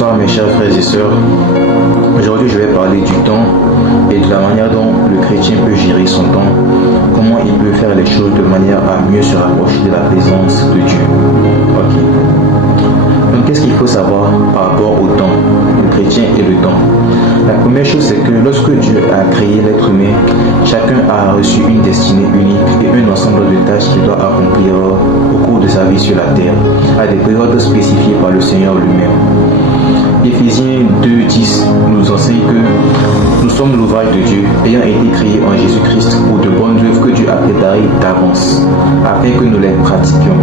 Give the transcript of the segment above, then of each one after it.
Bonsoir mes chers frères et sœurs. Aujourd'hui je vais parler du temps et de la manière dont le chrétien peut gérer son temps, comment il peut faire les choses de manière à mieux se rapprocher de la présence de Dieu. Ok. Donc qu'est-ce qu'il faut savoir par rapport au temps, le chrétien et le temps? La première chose c'est que lorsque Dieu a créé l'être humain, chacun a reçu une destinée unique et un ensemble de tâches qu'il doit accomplir au cours de sa vie sur la terre, à des périodes spécifiées par le Seigneur lui-même. Éphésiens 2:10 nous enseigne que nous sommes l'ouvrage de Dieu, ayant été créés en Jésus-Christ pour de bonnes œuvres que Dieu a préparées d'avance, afin que nous les pratiquions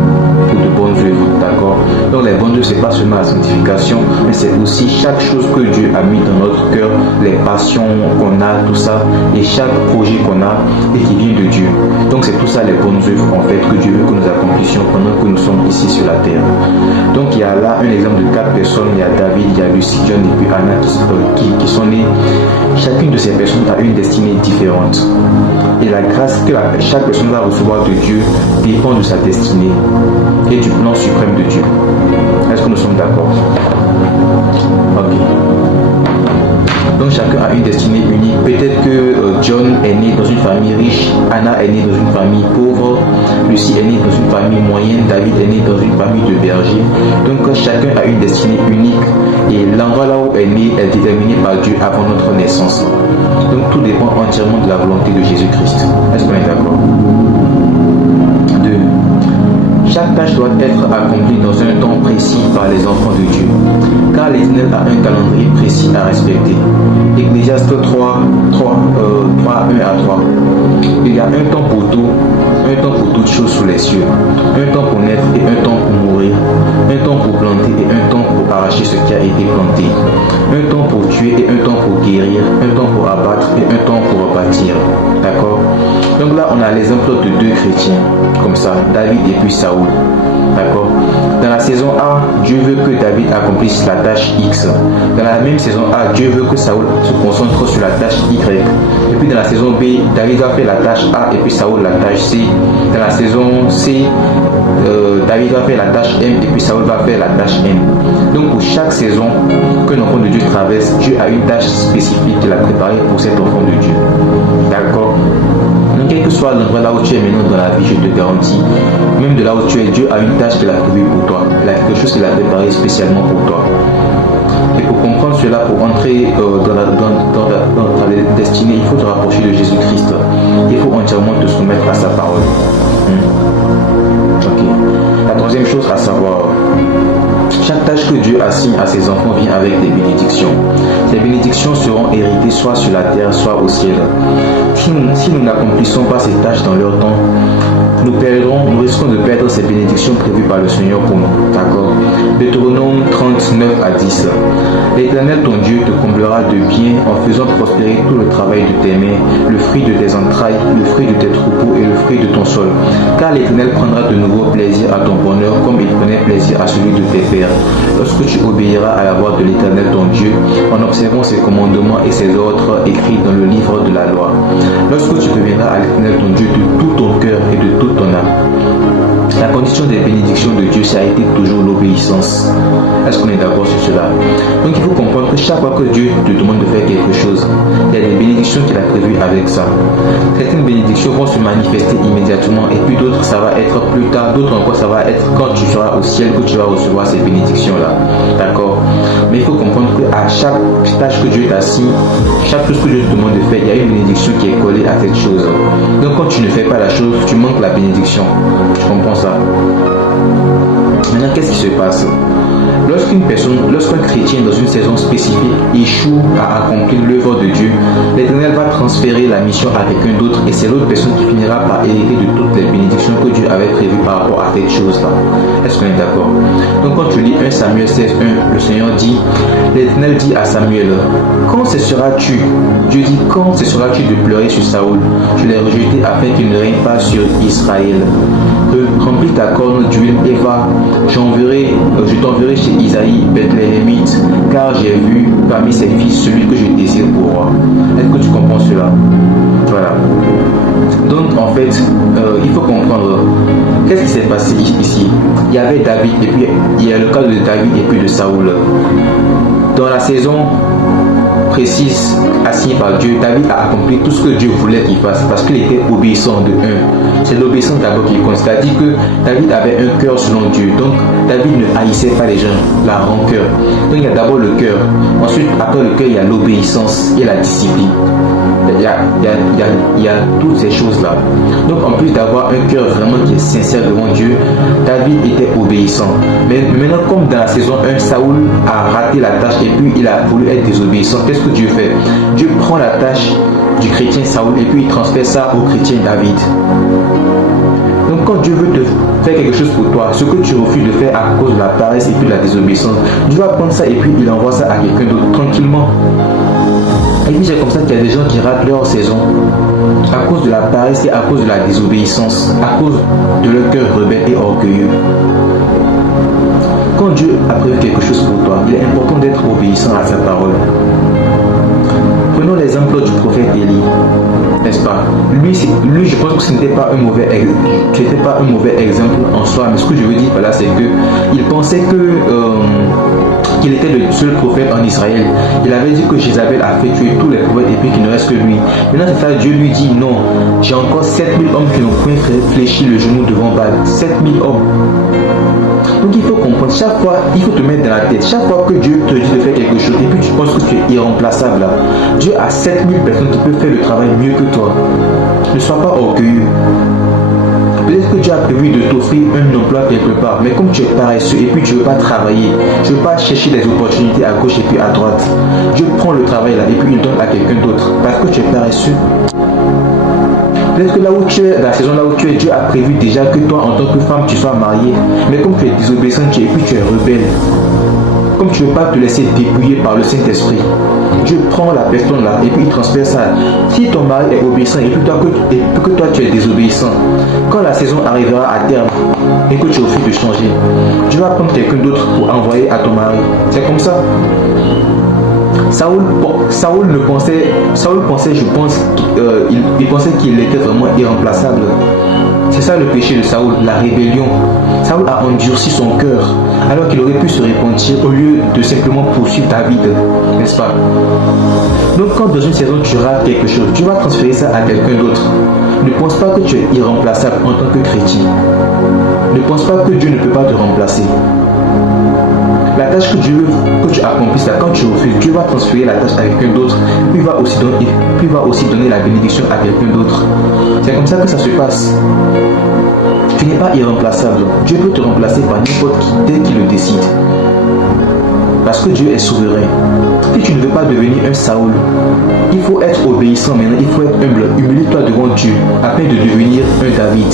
pour de bonnes œuvres, d'accord? Donc les bonnes œuvres, ce n'est pas seulement la sanctification, mais c'est aussi chaque chose que Dieu a mis dans notre cœur, les passions qu'on a, tout ça, et chaque projet qu'on a et qui vient de Dieu. Donc c'est tout ça les bonnes œuvres en fait que Dieu veut que nous accomplissions pendant que nous sommes ici sur la terre. Donc il y a là un exemple de 4 personnes, il y a David, il y a Lucie, John et puis Anna qui sont nées. Chacune de ces personnes a une destinée différente. Et la grâce que chaque personne va recevoir de Dieu dépend de sa destinée et du plan suprême de Dieu. Est-ce que nous sommes d'accord? Ok. Donc chacun a une destinée unique. Peut-être que John est né dans une famille riche, Anna est née dans une famille pauvre, Lucie est née dans une famille moyenne, David est né dans une famille de bergers. Donc chacun a une destinée unique et l'endroit là où elle est né est déterminé par Dieu avant notre naissance. Donc tout dépend entièrement de la volonté de Jésus-Christ. Est-ce qu'on est d'accord? 2. Chaque tâche doit être accomplie dans un temps précis par les enfants de Dieu, car l'Éternel a un calendrier précis à respecter. Ecclésiaste 3, 1 à 3. Il y a un temps pour tout, un temps pour toutes choses sous les cieux, un temps pour naître et un temps pour mourir, un temps pour planter et un temps pour arracher ce qui a été planté, un temps pour tuer et un temps pour guérir, un temps pour abattre et un temps pour rebâtir. D'accord? Donc là, on a l'exemple de 2 chrétiens, comme ça, David et puis Saoul. D'accord? Dans la saison A, Dieu veut que David accomplisse la tâche X. Dans la même saison A, Dieu veut que Saoul se concentre sur la tâche Y. Et puis dans la saison B, David va faire la tâche A et puis Saoul la tâche C. Dans la saison C, David va faire la tâche M et puis Saoul va faire la tâche N. Donc pour chaque saison que l'enfant de Dieu traverse, Dieu a une tâche spécifique qu'il a préparée pour cet enfant de Dieu. D'accord? Donc quel que soit l'endroit là où tu es maintenant dans la vie, je te garantis, même de là où tu es, Dieu a une tâche qu'il a prévue pour toi. Il a quelque chose qu'il a préparé spécialement pour toi. Et pour comprendre cela, pour entrer dans la destinée, il faut te rapprocher de Jésus-Christ. Il faut entièrement te soumettre à sa parole. Ok. La troisième chose à savoir, chaque tâche que Dieu assigne à ses enfants vient avec des bénédictions. Ces bénédictions seront héritées soit sur la terre, soit au ciel. Si nous n'accomplissons pas ces tâches dans leur temps, nous risquons de perdre ces bénédictions prévues par le Seigneur pour nous. D'accord? Deutéronome 39 à 10. L'Éternel ton Dieu te comblera de bien en faisant prospérer tout le travail de tes mains, le fruit de tes entrailles, le fruit de tes troupeaux et le fruit de ton sol. Car l'Éternel prendra de nouveau plaisir à ton bonheur comme il prenait plaisir à celui de tes pères. Lorsque tu obéiras à la voix de l'Éternel ton Dieu, en observant ses commandements et ses ordres écrits dans le livre de la loi. Lorsque tu reviendras à l'Éternel ton Dieu de tout ton cœur et de toute ton âme. La condition des bénédictions de Dieu, ça a été toujours l'obéissance. Est-ce qu'on est d'accord sur cela? Donc il faut comprendre que chaque fois que Dieu te demande de faire quelque chose, il y a des bénédictions qu'il a prévues avec ça. Certaines bénédictions vont se manifester immédiatement et puis d'autres ça va être plus tard, d'autres encore ça va être quand tu seras au ciel que tu vas recevoir ces bénédictions-là. D'accord? Mais il faut comprendre qu'à chaque tâche que Dieu t'assigne, chaque chose que Dieu te demande de faire, il y a une bénédiction qui est collée à cette chose. Donc quand tu ne fais pas la chose, tu manques la bénédiction. Tu comprends ça? Maintenant, qu'est-ce qui se passe? Lorsqu'un chrétien dans une saison spécifique échoue à accomplir l'œuvre de Dieu, l'Éternel va transférer la mission à quelqu'un d'autre et c'est l'autre personne qui finira par hériter de toutes les bénédictions que Dieu avait prévues par rapport à cette chose-là. Est-ce qu'on est d'accord? Donc quand tu lis 1 Samuel 16:1, le Seigneur dit, l'Éternel dit à Samuel, quand cesseras-tu? Dieu dit, quand cesseras-tu de pleurer sur Saoul? Je l'ai rejeté afin qu'il ne règne pas sur Israël. Remplis ta corne d'huile et va, je t'enverrai chez Isaïe, Bethléemite, car j'ai vu parmi ses fils celui que je désire pour moi. Est-ce que tu comprends cela? Voilà. Donc en fait, il faut comprendre qu'est-ce qui s'est passé ici. Il y avait David et puis il y a le cas de David et puis de Saoul. Dans la saison précise assignée par Dieu, David a accompli tout ce que Dieu voulait qu'il fasse parce qu'il était obéissant de un. C'est l'obéissance d'abord qui compte. C'est-à-dire que David avait un cœur selon Dieu. Donc David ne haïssait pas les gens, la rancœur. Donc il y a d'abord le cœur. Ensuite, après le cœur, il y a l'obéissance et la discipline. Il y a toutes ces choses-là. Donc en plus d'avoir un cœur vraiment qui est sincère devant Dieu, David était obéissant. Mais maintenant, comme dans la saison 1, Saoul a raté la tâche et puis il a voulu être désobéissant, qu'est-ce que Dieu fait? Dieu prend la tâche du chrétien Saoul et puis il transfère ça au chrétien David. Donc quand Dieu veut te faire quelque chose pour toi, ce que tu refuses de faire à cause de la paresse et puis de la désobéissance, Dieu va prendre ça et puis il envoie ça à quelqu'un d'autre tranquillement. Et puis c'est comme ça qu'il y a des gens qui ratent leur saison à cause de la paresse et à cause de la désobéissance, à cause de leur cœur rebelle et orgueilleux. Quand Dieu a prévu quelque chose pour toi, il est important d'être obéissant à sa parole. Prenons l'exemple du prophète Élie, n'est-ce pas? Lui, je pense que ce n'était pas un mauvais exemple en soi, mais ce que je veux dire par là, c'est qu'il pensait qu'il était le seul prophète en Israël. Il avait dit que Jézabel a fait tuer tous les prophètes et puis qu'il ne reste que lui. Maintenant, c'est ça, Dieu lui dit non, j'ai encore 7000 hommes qui n'ont point fléchi le genou devant Baal. 7000 hommes. Donc il faut comprendre, chaque fois, il faut te mettre dans la tête, chaque fois que Dieu te dit de faire quelque chose et puis tu penses que tu es irremplaçable là, Dieu a 7000 personnes qui peuvent faire le travail mieux que toi. Ne sois pas orgueilleux. Peut-être que Dieu a prévu de t'offrir un emploi quelque part, mais comme tu es paresseux et puis tu ne veux pas travailler, tu ne veux pas chercher des opportunités à gauche et puis à droite, Dieu prend le travail là et puis il donne à quelqu'un d'autre parce que tu es paresseux. Peut-être que là où tu es, dans la saison là où tu es, Dieu a prévu déjà que toi en tant que femme tu sois mariée, mais comme tu es désobéissante et puis tu es rebelle, comme tu ne veux pas te laisser dépouiller par le Saint-Esprit, Dieu prend la personne là et puis il transfère ça. Si ton mari est obéissant et que toi tu es désobéissant, quand la saison arrivera à terme et que tu refuses de changer, Dieu va prendre quelqu'un d'autre pour envoyer à ton mari. C'est comme ça. Saoul pensait, je pense, il pensait qu'il était vraiment irremplaçable. C'est ça le péché de Saoul, la rébellion. Saoul a endurci son cœur alors qu'il aurait pu se repentir au lieu de simplement poursuivre David, n'est-ce pas? Donc quand dans une saison tu rates quelque chose, Dieu va transférer ça à quelqu'un d'autre. Ne pense pas que tu es irremplaçable en tant que chrétien. Ne pense pas que Dieu ne peut pas te remplacer. La tâche que Dieu veut que tu accomplisses là, quand tu refuses, Dieu va transférer la tâche à quelqu'un d'autre, puis il va aussi donner la bénédiction à quelqu'un d'autre. C'est comme ça que ça se passe. Tu n'es pas irremplaçable. Dieu peut te remplacer par n'importe qui dès qu'il le décide. Parce que Dieu est souverain. Si tu ne veux pas devenir un Saoul, il faut être obéissant maintenant, il faut être humble. Humilie-toi devant Dieu afin de devenir un David.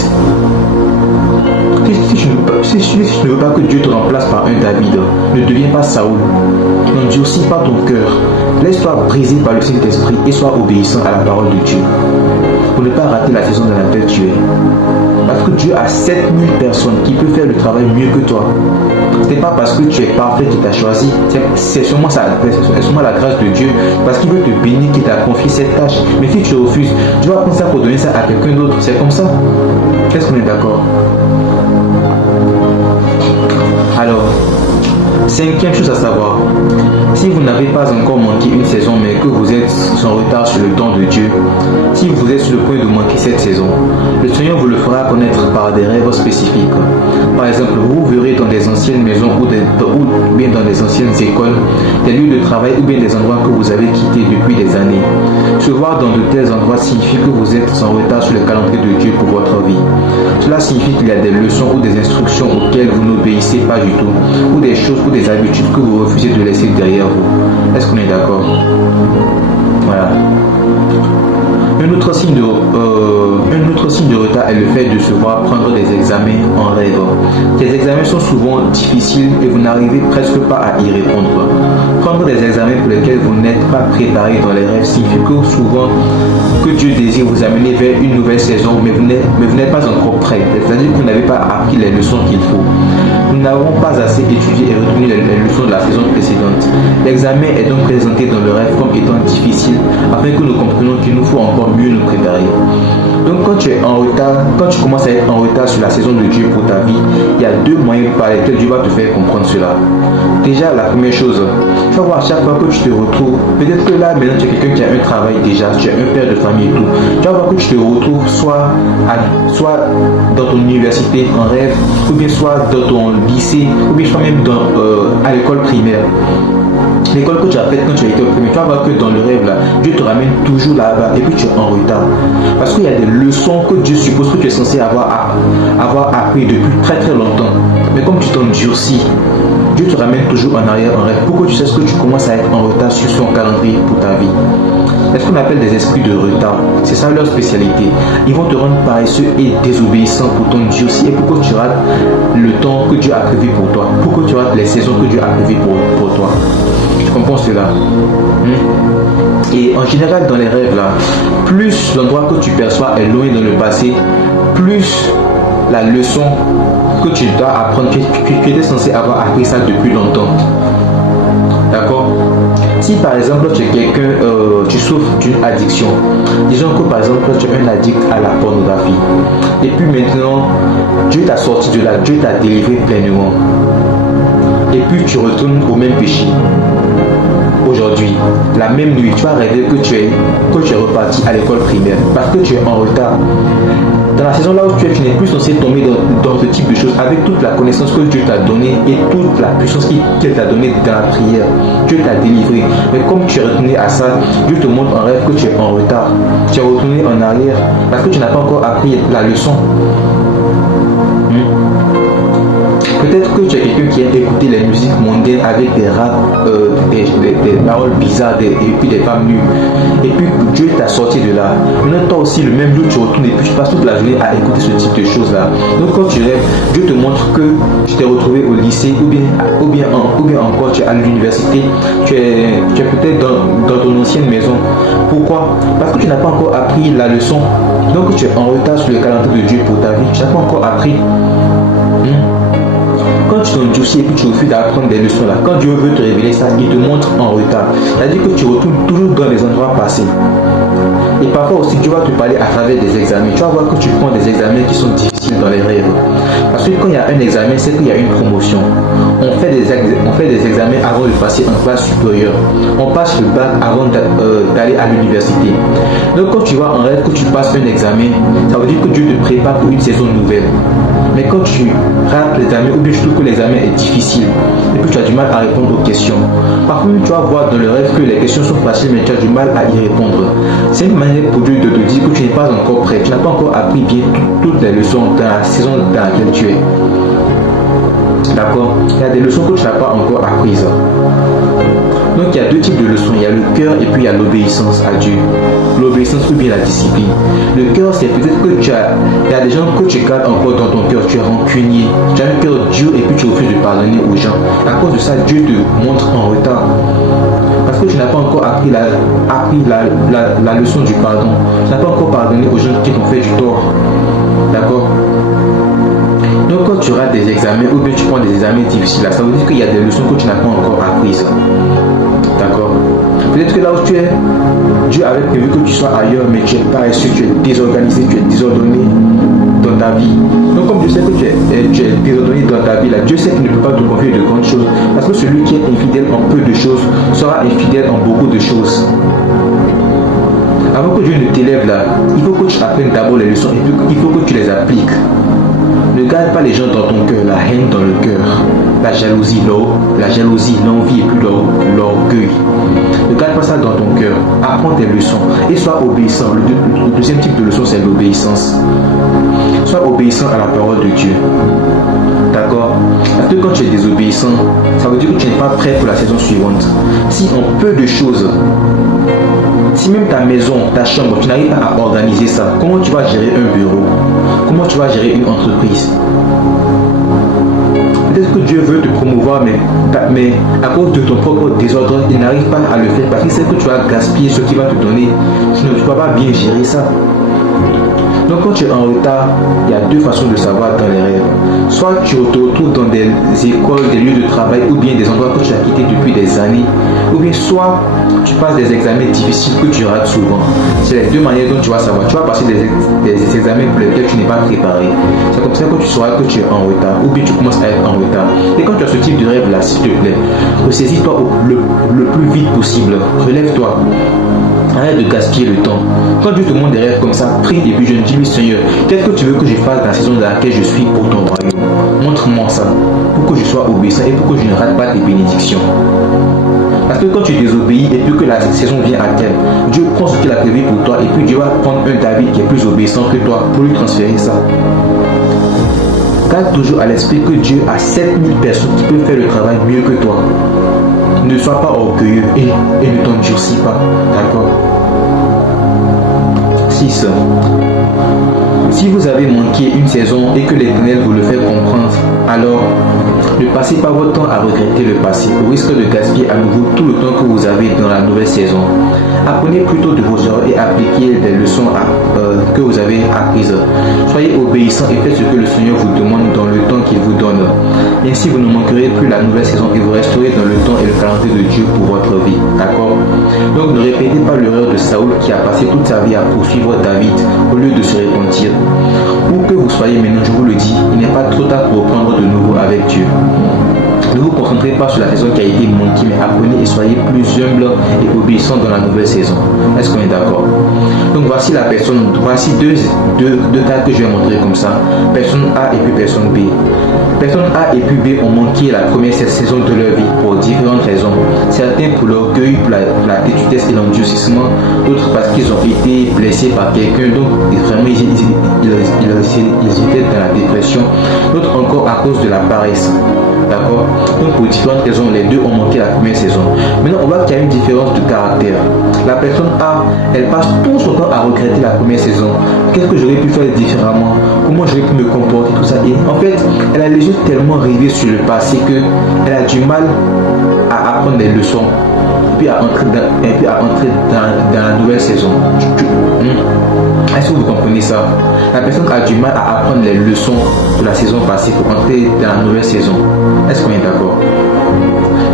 Si tu ne veux pas que Dieu te remplace par un David, ne deviens pas Saoul. N'endurcis pas ton cœur. Laisse-toi briser par le Saint-Esprit et sois obéissant à la parole de Dieu. Pour ne pas rater la saison dans laquelle tu es. Parce que Dieu a 7000 personnes qui peuvent faire le travail mieux que toi. Ce n'est pas parce que tu es parfait qu'il t'a choisi. C'est sûrement la grâce de Dieu. Parce qu'il veut te bénir, qu'il t'a confié cette tâche. Mais si tu refuses, Dieu va prendre ça pour donner ça à quelqu'un d'autre. C'est comme ça. Est-ce qu'on est d'accord? Alors, cinquième chose à savoir, si vous n'avez pas encore manqué une saison mais que vous êtes en retard sur le don de Dieu, si vous êtes sur le point de manquer cette saison, le Seigneur vous le fera connaître par des rêves spécifiques. Par exemple, vous verrez dans des anciennes maisons ou bien dans des anciennes écoles, des lieux de travail ou bien des endroits que vous avez quittés depuis des années. Se voir dans de tels endroits signifie que vous êtes en retard sur le calendrier de Dieu pour votre vie. Cela signifie qu'il y a des leçons ou des instructions auxquelles vous n'obéissez pas du tout, ou des choses ou des habitudes que vous refusez de laisser derrière vous. Est-ce qu'on est d'accord? Voilà. Un autre signe de retard est le fait de se voir prendre des examens en rêve. Ces examens sont souvent difficiles et vous n'arrivez presque pas à y répondre. Prendre des examens pour lesquels vous n'êtes pas préparé dans les rêves signifie que souvent que Dieu désire vous amener vers une nouvelle saison, mais vous n'êtes pas encore prêt. C'est-à-dire que vous n'avez pas appris les leçons qu'il faut. Nous n'avons pas assez étudié et retenu les leçons de la saison précédente. L'examen est donc présenté dans le rêve comme étant difficile difficile afin que nous comprenions qu'il nous faut encore mieux nous préparer. Donc quand tu es en retard, quand tu commences à être en retard sur la saison de Dieu pour ta vie, il y a deux moyens par lesquels Dieu va te faire comprendre cela. Déjà, la première chose, tu vas voir à chaque fois que tu te retrouves, peut-être que là maintenant tu es quelqu'un qui a un travail déjà, tu es un père de famille et tout, tu vas voir que tu te retrouves soit dans ton université en rêve, ou bien soit dans ton lycée, ou bien soit même à l'école primaire. L'école que tu as faite quand tu as été au premier, tu vas voir que dans le rêve là, Dieu te ramène toujours là-bas et puis tu es en retard. Parce qu'il y a des leçons que Dieu suppose que tu es censé avoir appris depuis très très longtemps. Mais comme tu t'endurcis, Dieu te ramène toujours en arrière en rêve. Pourquoi tu sais que tu commences à être en retard sur son calendrier pour ta vie? C'est ce qu'on appelle des esprits de retard. C'est ça leur spécialité. Ils vont te rendre paresseux et désobéissant pour ton Dieu aussi et pour que tu rates le temps que Dieu a prévu pour toi. Pour que tu rates les saisons que Dieu a prévues pour toi. Tu comprends cela? Et en général dans les rêves là, plus l'endroit que tu perçois est loin dans le passé, plus la leçon que tu dois apprendre, tu étais censé avoir appris ça depuis longtemps. D'accord? Si par exemple tu es quelqu'un, tu souffres d'une addiction, disons que par exemple tu es un addict à la pornographie, et puis maintenant Dieu t'a sorti de là, Dieu t'a délivré pleinement, et puis tu retournes au même péché. Aujourd'hui, la même nuit, tu vas rêver que tu es reparti à l'école primaire parce que tu es en retard. Dans la saison là où tu n'es plus censé tomber dans ce type de choses avec toute la connaissance que Dieu t'a donnée et toute la puissance qu'il t'a donnée dans la prière. Dieu t'a délivré. Mais comme tu es retourné à ça, Dieu te montre en rêve que tu es en retard. Tu es retourné en arrière parce que tu n'as pas encore appris la leçon. Peut-être que tu es quelqu'un qui aime écouter les musiques mondaines avec des rap, des paroles bizarres et puis des femmes nues. Et puis Dieu t'a sorti de là. Maintenant toi aussi le même jour tu retournes et puis tu passes toute la journée à écouter ce type de choses là. Donc quand tu rêves, Dieu te montre que tu t'es retrouvé au lycée ou bien encore tu es à l'université, tu es peut-être dans ton ancienne maison. Pourquoi? Parce que tu n'as pas encore appris la leçon. Donc tu es en retard sur le calendrier de Dieu pour ta vie. Tu n'as pas encore appris. Quand tu t'endurcis et puis tu refuses d'apprendre des leçons là, quand Dieu veut te révéler ça, il te montre en retard. C'est-à-dire que tu retournes toujours dans les endroits passés. Et parfois aussi Dieu va te parler à travers des examens. Tu vas voir que tu prends des examens qui sont difficiles dans les rêves. Parce que quand il y a un examen, c'est qu'il y a une promotion. On fait des examens avant de passer en classe supérieure. On passe le bac avant d'aller à l'université. Donc quand tu vois en rêve que tu passes un examen, ça veut dire que Dieu te prépare pour une saison nouvelle. Mais quand tu rates l'examen ou bien tu trouves que l'examen est difficile et puis tu as du mal à répondre aux questions, parfois tu vas voir dans le rêve que les questions sont faciles mais tu as du mal à y répondre. C'est une manière pour Dieu de te dire que tu n'es pas encore prêt, tu n'as pas encore appris bien toutes les leçons dans la saison dans laquelle tu es. D'accord? Il y a des leçons que tu n'as pas encore apprises. Donc il y a deux types de leçons, il y a le cœur et puis il y a l'obéissance à Dieu. L'obéissance ou bien la discipline. Le cœur, c'est peut-être que il y a des gens que tu gardes encore dans ton cœur, tu es rancunier, tu as un cœur dur et puis tu refuses de pardonner aux gens. À cause de ça, Dieu te montre en retard. Parce que tu n'as pas encore appris la leçon du pardon. Tu n'as pas encore pardonné aux gens qui t'ont fait du tort. D'accord? Donc quand tu rates des examens ou bien tu prends des examens difficiles, ça veut dire qu'il y a des leçons que tu n'as pas encore apprises. D'accord? Peut-être que là où tu es, Dieu avait prévu que tu sois ailleurs, mais tu es paresseux, tu es désorganisé, tu es désordonné dans ta vie. Donc comme Dieu sait que tu es désordonné dans ta vie, là, Dieu sait qu'il ne peut pas te confier de grandes choses. Parce que celui qui est infidèle en peu de choses sera infidèle en beaucoup de choses. Avant que Dieu ne t'élève là, il faut que tu apprennes d'abord les leçons et puis il faut que tu les appliques. Ne garde pas les gens dans ton cœur, la haine dans le cœur, la jalousie, l'envie et puis l'orgueil. Ne garde pas ça dans ton cœur. Apprends tes leçons et sois obéissant. Le deuxième type de leçon, c'est l'obéissance. Sois obéissant à la parole de Dieu. D'accord? Parce que quand tu es désobéissant, ça veut dire que tu n'es pas prêt pour la saison suivante. Si en peu de choses, si même ta maison, ta chambre, tu n'arrives pas à organiser ça, comment tu vas gérer un bureau? Comment tu vas gérer une entreprise? Peut-être que Dieu veut te promouvoir, mais à cause de ton propre désordre, il n'arrive pas à le faire parce qu'il sait que tu vas gaspiller ce qu'il va te donner. Tu ne vas pas bien gérer ça. Donc quand tu es en retard, il y a deux façons de savoir dans les rêves. Soit tu te retrouves dans des écoles, des lieux de travail ou bien des endroits que tu as quittés depuis des années, ou bien soit tu passes des examens difficiles que tu rates souvent. C'est les deux manières dont tu vas savoir. Tu vas passer des examens pour lesquels tu n'es pas préparé. C'est comme ça que tu sauras que tu es en retard ou bien tu commences à être en retard. Et quand tu as ce type de rêve là, s'il te plaît, ressaisis-toi le plus vite possible. Relève-toi. Arrête de gaspiller le temps. Quand Dieu te montre des rêves comme ça, prie et puis je dis, Seigneur, qu'est-ce que tu veux que je fasse dans la saison dans laquelle je suis pour ton royaume? Montre-moi ça, pour que je sois obéissant et pour que je ne rate pas tes bénédictions. Parce que quand tu désobéis et puis que la saison vient à terme, Dieu prend ce qu'il a prévu pour toi et puis Dieu va prendre un David qui est plus obéissant que toi pour lui transférer ça. Garde toujours à l'esprit que Dieu a 7000 personnes qui peuvent faire le travail mieux que toi. Ne sois pas orgueilleux et ne t'endurcis pas. D'accord? 6. Si vous avez manqué une saison et que l'Éternel vous le fait comprendre, alors ne passez pas votre temps à regretter le passé, au risque de gaspiller à nouveau tout le temps que vous avez dans la nouvelle saison. Apprenez plutôt de vos erreurs et appliquez les leçons que vous avez apprises. Soyez obéissants et faites ce que le Seigneur vous demande dans le temps qu'il vous donne. Ainsi, vous ne manquerez plus la nouvelle saison et vous resterez dans le temps et le calendrier de Dieu pour votre vie. D'accord? Donc, ne répétez pas l'erreur de Saoul qui a passé toute sa vie à poursuivre David au lieu de se repentir. Où que vous soyez maintenant, je vous le dis, il n'est pas trop tard pour reprendre de nouveau avec Dieu. Ne vous concentrez pas sur la saison qui a été manquée, mais apprenez et soyez plus humble et obéissant dans la nouvelle saison. Est-ce qu'on est d'accord? Donc voici la personne, voici deux cas que je vais montrer comme ça. Personne A et puis personne B. Personne A et puis B ont manqué la première saison de leur vie pour différentes raisons. Certains pour l'orgueil, pour la têtudesse et l'endurcissement, d'autres parce qu'ils ont été blessés par quelqu'un, donc vraiment ils étaient dans la dépression, d'autres encore à cause de la paresse. D'accord? Donc pour différentes raisons, les deux ont manqué la première saison. Maintenant, on voit qu'il y a une différence de caractère. La personne A, elle passe tout son temps à regretter la première saison. Qu'est-ce que j'aurais pu faire différemment? Comment j'aurais pu me comporter, tout ça. Et en fait, elle a les yeux tellement rivés sur le passé qu'elle a du mal à apprendre des leçons. Et puis à entrer dans la nouvelle saison. Est-ce que vous comprenez ça? La personne a du mal à apprendre les leçons de la saison passée pour entrer dans la nouvelle saison. Est-ce qu'on est d'accord?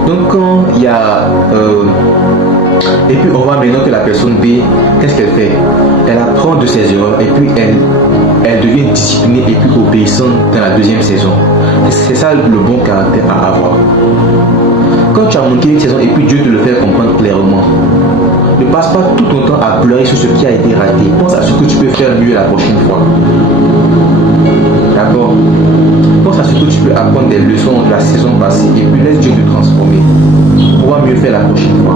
Donc quand il y a... et puis on voit maintenant que la personne B, qu'est-ce qu'elle fait? Elle apprend de ses erreurs et puis elle devient disciplinée et puis obéissante dans la deuxième saison. C'est ça le bon caractère à avoir. Quand tu as manqué une saison et puis Dieu te le fait comprendre clairement, ne passe pas tout ton temps à pleurer sur ce qui a été raté. Pense à ce que tu peux faire mieux la prochaine fois. D'accord? Pense à ce que tu peux apprendre des leçons de la saison passée et puis laisse Dieu te transformer pour pouvoir mieux faire la prochaine fois.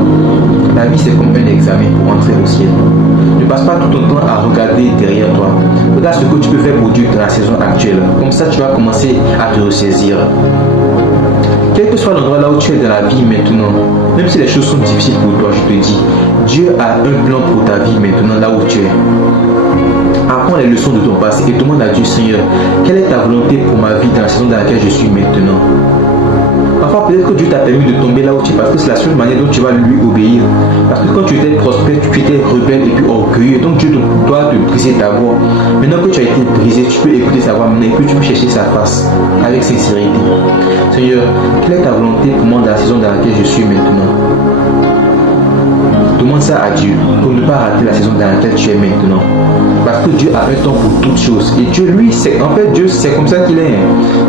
La vie, c'est comme un examen pour entrer au ciel. Ne passe pas tout ton temps à regarder derrière toi. Regarde ce que tu peux faire pour Dieu dans la saison actuelle. Comme ça, tu vas commencer à te ressaisir. Quel que soit l'endroit là où tu es dans la vie maintenant, même si les choses sont difficiles pour toi, je te dis, Dieu a un plan pour ta vie maintenant là où tu es. Apprends les leçons de ton passé et demande à Dieu, Seigneur, quelle est ta volonté pour ma vie dans la saison dans laquelle je suis maintenant? Parfois, peut-être que Dieu t'a permis de tomber là où tu es parce que c'est la seule manière dont tu vas lui obéir. Parce que quand tu étais prospère, tu étais rebelle et puis orgueilleux. Donc Dieu doit te briser ta voix. Maintenant que tu as été brisé, tu peux écouter sa voix maintenant et puis tu peux chercher sa face avec sincérité. Seigneur, quelle est ta volonté pour moi dans la saison dans laquelle je suis maintenant? Demande ça à Dieu pour ne pas rater la saison dans laquelle tu es maintenant. Parce que Dieu a un temps pour toutes choses. Et Dieu, lui, Dieu, c'est comme ça qu'il est.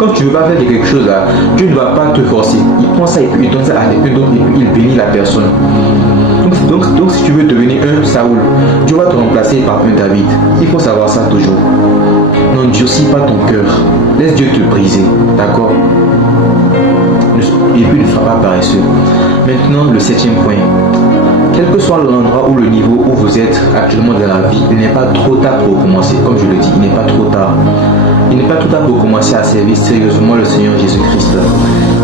Quand tu ne veux pas faire quelque chose là, Dieu ne va pas te forcer. Il prend ça et puis il donne ça à quelqu'un d'autre et puis il bénit la personne. Donc si tu veux devenir un Saoul, Dieu va te remplacer par un David. Il faut savoir ça toujours. N'endurcis pas ton cœur. Laisse Dieu te briser. D'accord? Et puis ne sois pas paresseux. Maintenant, le 7e point. Quel que soit l'endroit ou le niveau où vous êtes actuellement dans la vie, il n'est pas trop tard pour commencer. Comme je le dis, il n'est pas trop tard. Il n'est pas trop tard pour commencer à servir sérieusement le Seigneur Jésus-Christ.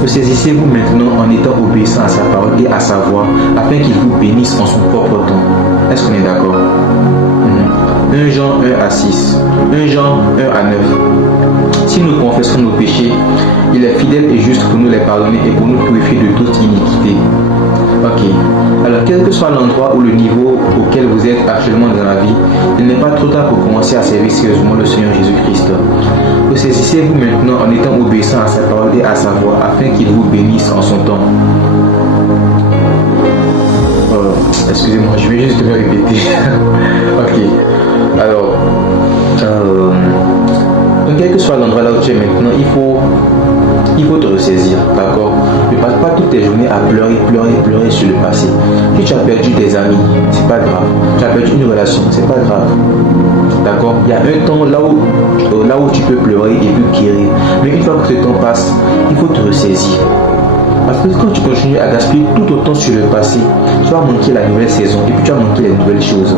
Saisissez-vous maintenant en étant obéissant à sa parole et à sa voix, afin qu'il vous bénisse en son propre temps. Est-ce qu'on est d'accord? 1 Jean 1 à 6. 1 Jean 1 à 9. Si nous confessons nos péchés, il est fidèle et juste pour nous les pardonner et pour nous purifier de toute iniquité. Ok. Alors, quel que soit l'endroit ou le niveau auquel vous êtes actuellement dans la vie, il n'est pas trop tard pour commencer à servir sérieusement le Seigneur Jésus-Christ. Saisissez-vous maintenant en étant obéissant à sa parole et à sa voix, afin qu'il vous bénisse en son temps. Excusez-moi, je vais juste me répéter. Ok. Alors, donc quel que soit l'endroit là où tu es maintenant, il faut te ressaisir, d'accord? Ne passe pas toutes tes journées à pleurer sur le passé. Si tu as perdu des amis, c'est pas grave. Tu as perdu une relation, c'est pas grave. D'accord? Il y a un temps là où tu peux pleurer et puis guérir. Mais une fois que ce temps passe, il faut te ressaisir. Parce que quand tu continues à gaspiller tout autant sur le passé, tu vas manquer la nouvelle saison et puis tu vas manquer les nouvelles choses.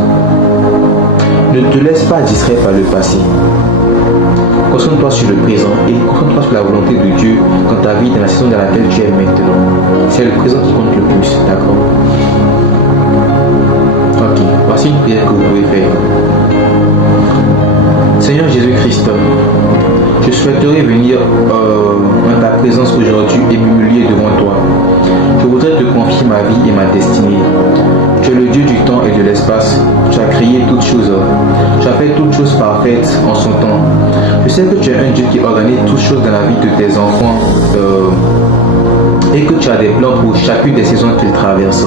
Ne te laisse pas distraire par le passé. Concentre-toi sur le présent et concentre-toi sur la volonté de Dieu dans ta vie, dans la saison dans laquelle tu es maintenant. C'est le présent qui compte le plus, d'accord? Ok, voici une prière que vous pouvez faire. Seigneur Jésus-Christ, je souhaiterais venir dans ta présence aujourd'hui et m'humilier devant toi. Je voudrais te confier ma vie et ma destinée. Tu es le Dieu du temps et de l'espace. Tu as créé toutes choses. Tu as fait toutes choses parfaites en son temps. Je sais que tu es un Dieu qui organise toutes choses dans la vie de tes enfants et que tu as des plans pour chacune des saisons qu'ils traversent.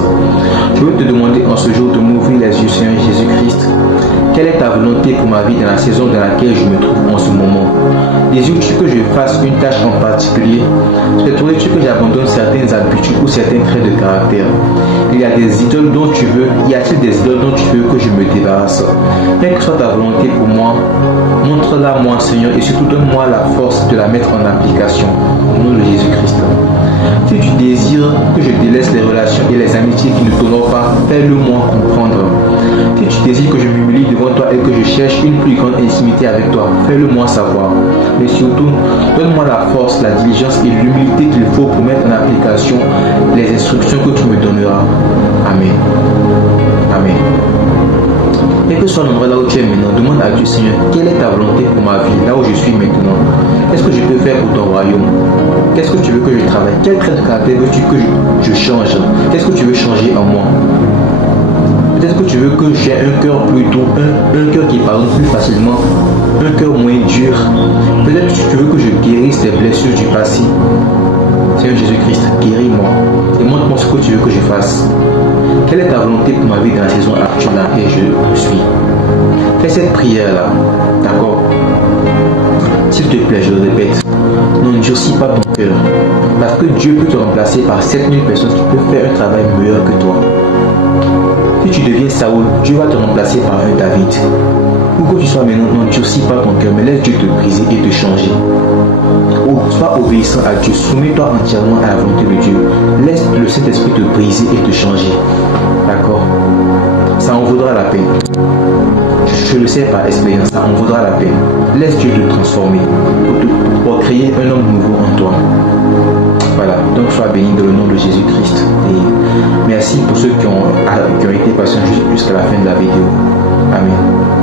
Je veux te demander en ce jour de m'ouvrir les yeux, Seigneur Jésus-Christ. Quelle est ta volonté pour ma vie dans la saison dans laquelle je me trouve en ce moment? Désires-tu que je fasse une tâche en particulier? Souhaiterais-tu que j'abandonne certaines habitudes ou certains traits de caractère? Il y a des idoles dont tu veux, y a-t-il des idoles dont tu veux que je me débarrasse? Quelle que soit ta volonté pour moi, montre-la moi, Seigneur, et surtout donne-moi la force de la mettre en application. Au nom de Jésus-Christ. Si tu désires que je délaisse les relations et les amitiés qui ne t'honorent pas, fais-le-moi comprendre. Si tu désires que je m'humilie devant toi et que je cherche une plus grande intimité avec toi, fais-le-moi savoir. Mais surtout, donne-moi la force, la diligence et l'humilité qu'il faut pour mettre en application les instructions que tu me donneras. Amen. Amen. Quel que soit l'endroit là où tu es maintenant, demande à Dieu, Seigneur, quelle est ta volonté pour ma vie, là où je suis maintenant? Qu'est-ce que je peux faire pour ton royaume? Qu'est-ce que tu veux que je travaille? Quel trait de caractère veux-tu que je change? Qu'est-ce que tu veux changer en moi? Peut-être que tu veux que j'ai un cœur plus doux, un cœur qui pardonne plus facilement, un cœur moins dur. Peut-être que tu veux que je guérisse les blessures du passé. Seigneur Jésus-Christ, guéris-moi et montre-moi ce que tu veux que je fasse. Quelle est ta volonté pour ma vie dans la saison actuelle dans laquelle je suis? Fais cette prière-là, d'accord? S'il te plaît, je le répète, n'endurcis pas ton cœur, parce que Dieu peut te remplacer par 7000 personnes qui peuvent faire un travail meilleur que toi. Si tu deviens Saoul, Dieu va te remplacer par un David. Où que tu sois maintenant, n'endurcis pas ton cœur, mais laisse Dieu te briser et te changer. Ou sois obéissant à Dieu, soumets-toi entièrement à la volonté de Dieu. Laisse le Saint-Esprit te briser et te changer. D'accord? Ça en vaudra la peine. Je le sais par expérience, ça en vaudra la peine. Laisse Dieu te transformer pour créer un homme nouveau en toi. Voilà, donc sois béni dans le nom de Jésus-Christ. Et merci pour ceux qui ont été patients jusqu'à la fin de la vidéo. Amen.